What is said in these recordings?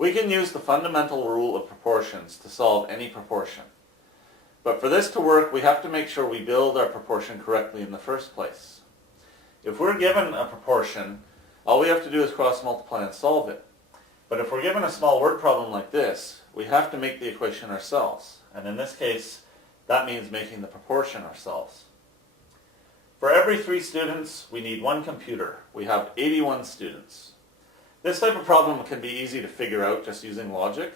We can use the fundamental rule of proportions to solve any proportion. But for this to work, we have to make sure we build our proportion correctly in the first place. If we're given a proportion, all we have to do is cross multiply and solve it. But if we're given a small word problem like this, we have to make the equation ourselves. And in this case, that means making the proportion ourselves. For every 3 students, we need 1 computer. We have 81 students. This type of problem can be easy to figure out just using logic,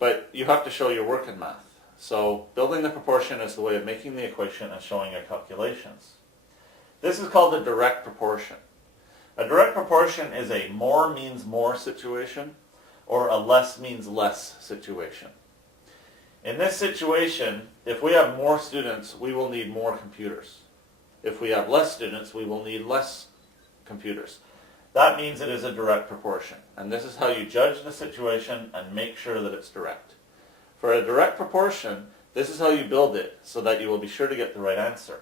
but you have to show your work in math. So building the proportion is the way of making the equation and showing your calculations. This is called a direct proportion. A direct proportion is a more means more situation or a less means less situation. In this situation, if we have more students, we will need more computers. If we have less students, we will need less computers. That means it is a direct proportion. And this is how you judge the situation and make sure that it's direct. For a direct proportion, this is how you build it so that you will be sure to get the right answer.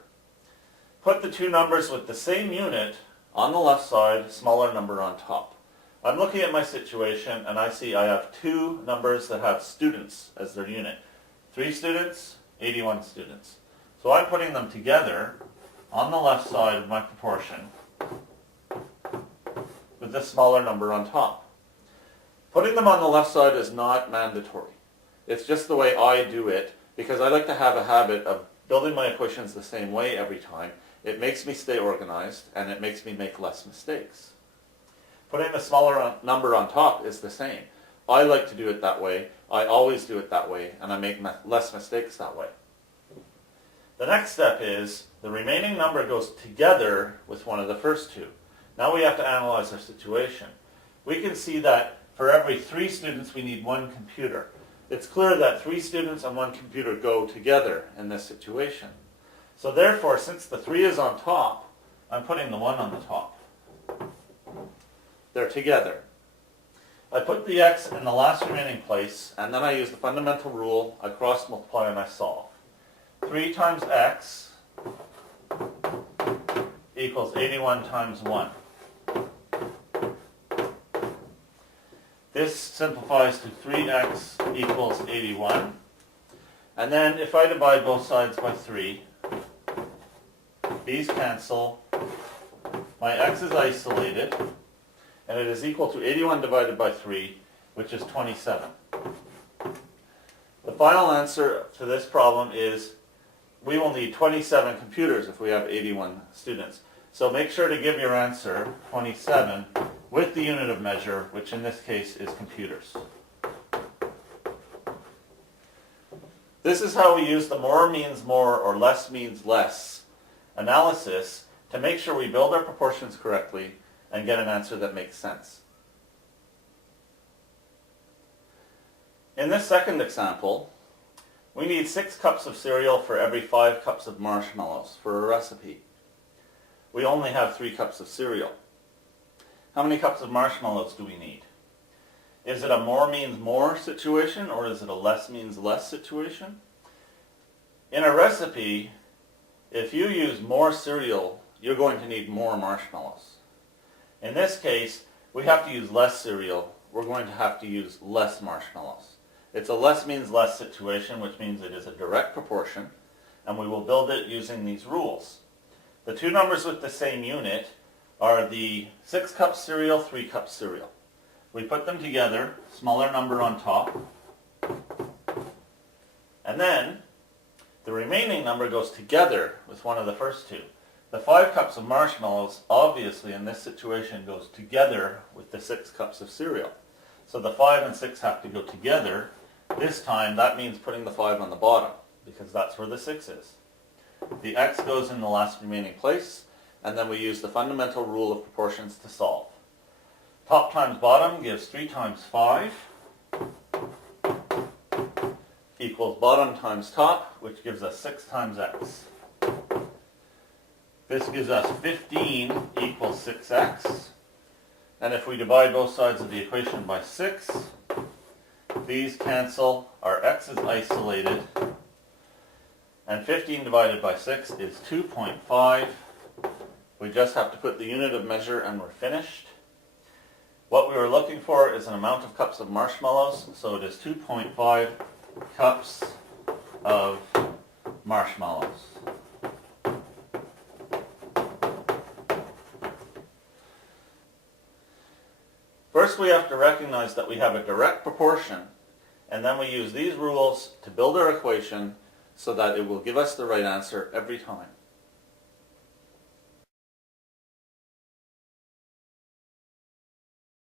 Put the 2 numbers with the same unit on the left side, smaller number on top. I'm looking at my situation and I see I have 2 numbers that have students as their unit. 3 students, 81 students. So I'm putting them together on the left side of my proportion with the smaller number on top. Putting them on the left side is not mandatory. It's just the way I do it because I like to have a habit of building my equations the same way every time. It makes me stay organized and it makes me make less mistakes. Putting the smaller number on top is the same. I like to do it that way. I always do it that way and I make less mistakes that way. The next step is the remaining number goes together with one of the first 2. Now we have to analyze our situation. We can see that for every 3 students we need 1 computer. It's clear that 3 students and 1 computer go together in this situation. So therefore, since the 3 is on top, I'm putting the 1 on the top. They're together. I put the x in the last remaining place, and then I use the fundamental rule. I cross multiply and I solve. 3 times x equals 81 times 1. This simplifies to 3x equals 81. And then if I divide both sides by 3, these cancel. My x is isolated, and it is equal to 81 divided by 3, which is 27. The final answer to this problem is we will need 27 computers if we have 81 students. So make sure to give your answer, 27, with the unit of measure, which in this case is computers. This is how we use the more means more or less means less analysis to make sure we build our proportions correctly and get an answer that makes sense. In this second example, we need 6 cups of cereal for every 5 cups of marshmallows for a recipe. We only have 3 cups of cereal. How many cups of marshmallows do we need? Is it a more means more situation or is it a less means less situation? In a recipe, if you use more cereal, you're going to need more marshmallows. In this case, we have to use less cereal. We're going to have to use less marshmallows. It's a less means less situation, which means it is a direct proportion, and we will build it using these rules. The 2 numbers with the same unit are the 6 cups cereal, 3 cups cereal. We put them together, smaller number on top, and then the remaining number goes together with one of the first 2. The 5 cups of marshmallows, obviously in this situation, goes together with the 6 cups of cereal. So the 5 and 6 have to go together. This time, that means putting the 5 on the bottom, because that's where the 6 is. The x goes in the last remaining place, and then we use the fundamental rule of proportions to solve. Top times bottom gives 3 times 5, equals bottom times top, which gives us 6 times x. This gives us 15 equals 6x. And if we divide both sides of the equation by 6, these cancel, our x is isolated, and 15 divided by 6 is 2.5. We just have to put the unit of measure and we're finished. What we were looking for is an amount of cups of marshmallows, so it is 2.5 cups of marshmallows. First we have to recognize that we have a direct proportion, and then we use these rules to build our equation so that it will give us the right answer every time.